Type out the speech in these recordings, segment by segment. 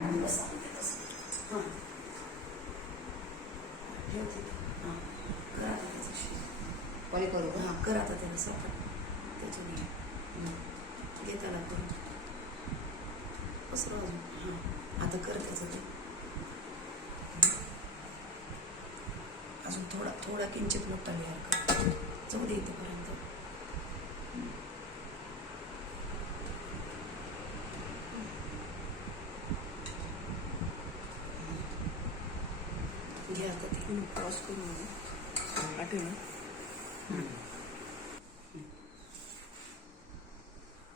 बस हां ठेवते हां करा आता त्याचं पॉली करू का? हां करा आता त्याला सपाट त्याच्याने घेताना करून पसरव अजून हां आता कर त्याचं ते अजून थोडा थोडा किंचित मोठा लेअर कर जाऊ दे इथेपर्यंत घ्या आता ते क्रॉस करून आठे ना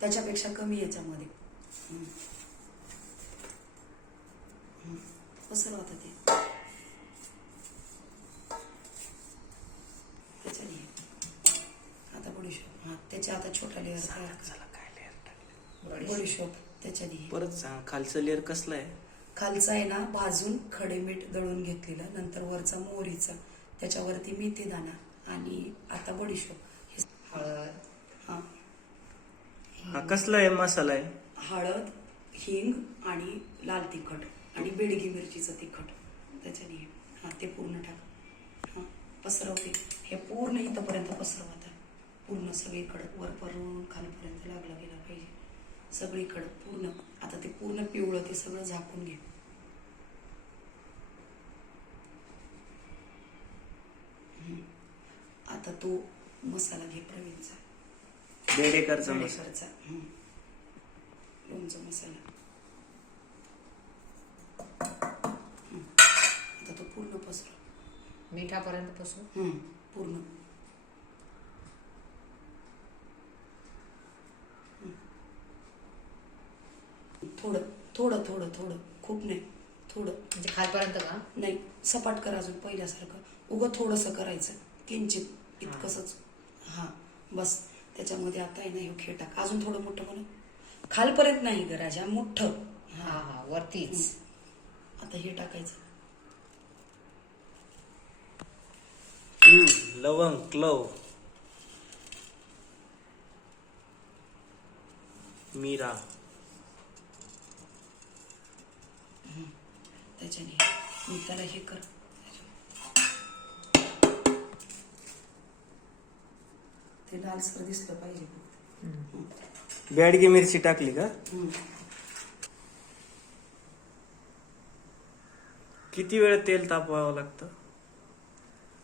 त्याच्यापेक्षा कमी याच्यामध्ये पसरव आता ते त्याच्याने आता बडीशोप हां त्याच्या आता छोटा लेअर चला काय लेअर टाकले बडीशोप त्याच्याने परत सांग खालचं लेअर कसलं आहे खालचा आहे ना भाजून खडे मीठ दळून घेतलेलं नंतर वरचा मोहरीचा त्याच्यावरती मेथी दाणा आणि आता बडीशोप हे हळद हां हा कसला आहे मसाला आहे हळद हिंग आणि लाल तिखट आणि बेडगी मिरचीचं तिखट त्याच्याने हां ते पूर्ण टाक हां पसरवते हे पूर्ण इथंपर्यंत पसरव आता पूर्ण सगळीकडं वरपर्यंत खालीपर्यंत लागला गेला पाहिजे सगळीकडं पूर्ण आता ते पूर्ण पिवळं ते सगळं झाकून घे आता तो मसाला घे प्रवीणचा बेडेकरचा मसाला बेडेकरचा लोणचा मसाला आता तो पूर्ण पसरव मिठापर्यंत पसू पूर्ण थोडं थोडं थोडं थोडं खूप नाही थोडं म्हणजे खालपर्यंत का? नाही सपाट कर अजून पहिल्यासारखं उगं थोडंसं करायचं किंचित इतकंसच हां बस त्याच्यामध्ये आता आहे ना हे खे टाक अजून थोडं मोठं म्हणून खालपर्यंत नाही ग राजा मोठं हा हा वरतीच आता हे टाकायचं लवंग क्लव मीरा त्याच्याने मी त्याला हे कर ते लालसर दिसलं पाहिजे बेडगी मिरची टाकली का किती वेळ तेल तापवावं लागतं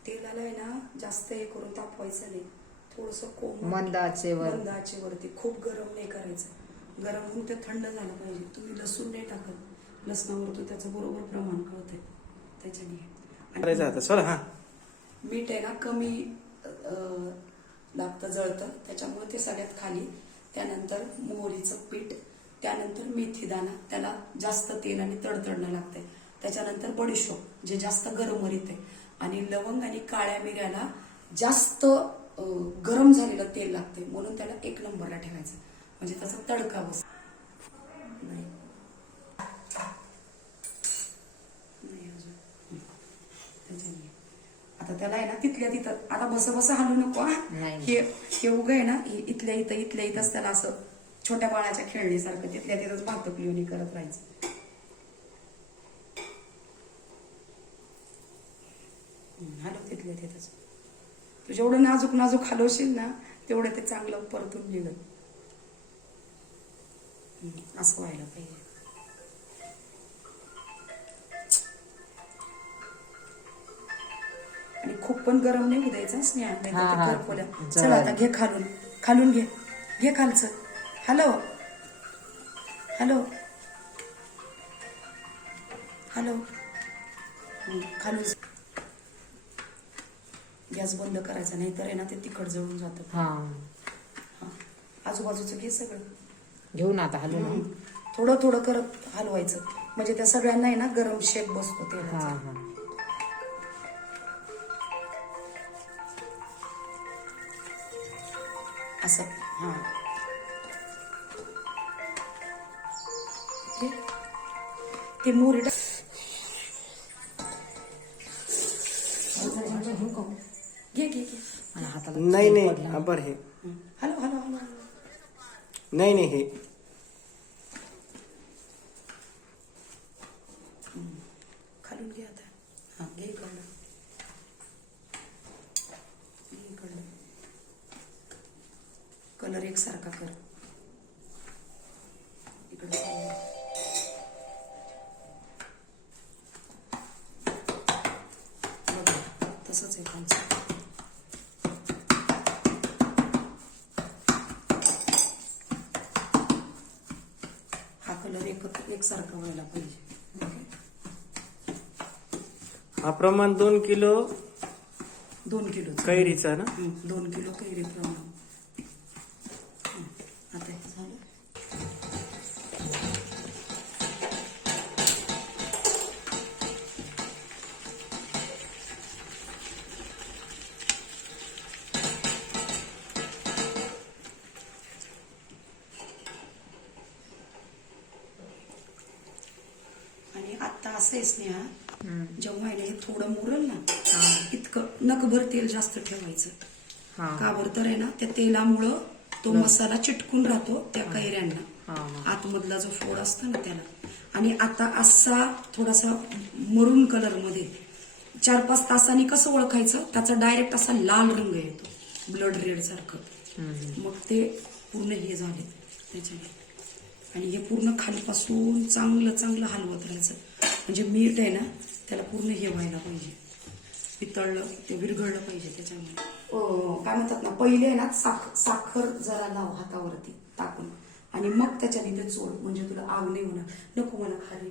तेलाला आहे ना जास्त हे करून तापवायचं नाही थोडस कोमट मंद आचेवर मंद आचेवरती खूप गरम नाही करायचं गरम होऊन ते थंड झालं पाहिजे तुम्ही लसूण नाही टाकत लसणावर तो त्याचं बरोबर प्रमाण कळतंय त्याच्याने करायचं आता सोडा हा मीठ आहे ना कमी लागतं जळतं त्याच्यामुळे ते सगळ्यात खाली त्यानंतर मोहरीचं पीठ त्यानंतर मेथी दाणा त्याला जास्त तेल आणि तडतडणं लागतंय त्याच्यानंतर बडीशोप जे जास्त गरम येते आणि लवंग आणि काळ्या मिऱ्याला जास्त गरम झालेलं तेल लागते म्हणून त्याला 1 नंबरला ठेवायचं म्हणजे त्याचा तडका बस नाही अजून त्याच्याने आता त्याला आहे ना तिथल्या तिथं आता बस हलू नको हे उग आहे ना इथल्या इथंच त्याला असं छोट्या बाळाच्या खेळणीसारखं तिथल्या तिथंच भातुकलीवणी करत राहायचं हलव तिथल्या तिथंच तू जेवढं नाजूक नाजूक हलवशील ना तेवढं ते चांगलं परतून निघत असं व्हायला पाहिजे आणि खूप पण गरम नाही होऊ द्यायचं स्नेहा नाही तर ते करपल्या चल आता घे खालून घे खालचं हॅलो हॅलो हॅलो खालून गॅस बंद करायचा नाही तर आहे ना ते तिखट जळून जातं आजूबाजूचं घे सगळं घेऊन आता हलवून थोडं थोडं करत हलवायचं म्हणजे त्या सगळ्यांना आहे ना गरम शेक बसतो तेलाचा असं हां ते मोहरी घे नाही आबर हे हॅलो नाही हे असंच आहे त्यांचं. हा कलर एकसारखा व्हायला पाहिजे. ओके. हा प्रमाण 2 किलो 2 किलो कैरीचा ना. 2 किलो कैरी प्रमाण. आता हे झालं. आणि आता असं आहे स्नेहा, जेव्हा आहे ना हे थोडं मुरल ना, इतकं नकभर तेल जास्त ठेवायचं. हा का बरं तर आहे ना त्या तेलामुळं तो मसाला चिटकून राहतो त्या कैऱ्यांना, हा आतमधला जो फोड असतो ना त्याला. आणि आता असा थोडासा मरून कलर मध्ये 4-5 तासांनी कसं ओळखायचं, त्याचा डायरेक्ट असा लाल रंग येतो, ब्लड रेड सारखं. मग ते पूर्ण हे झाले त्याच्याने. आणि हे पूर्ण खालीपासून चांगलं चांगलं हलवत राहायचं, म्हणजे मीठ आहे ना त्याला पूर्ण हे व्हायला पाहिजे, पितळलं ते विरघळलं पाहिजे त्याच्यामध्ये. काय म्हणतात ना, पहिले आहे ना साखर जरा लाव हातावरती टाकून, आणि मग त्याच्या तिथे चोळ, म्हणजे तुला आग नाही होणार. नको मला खाली.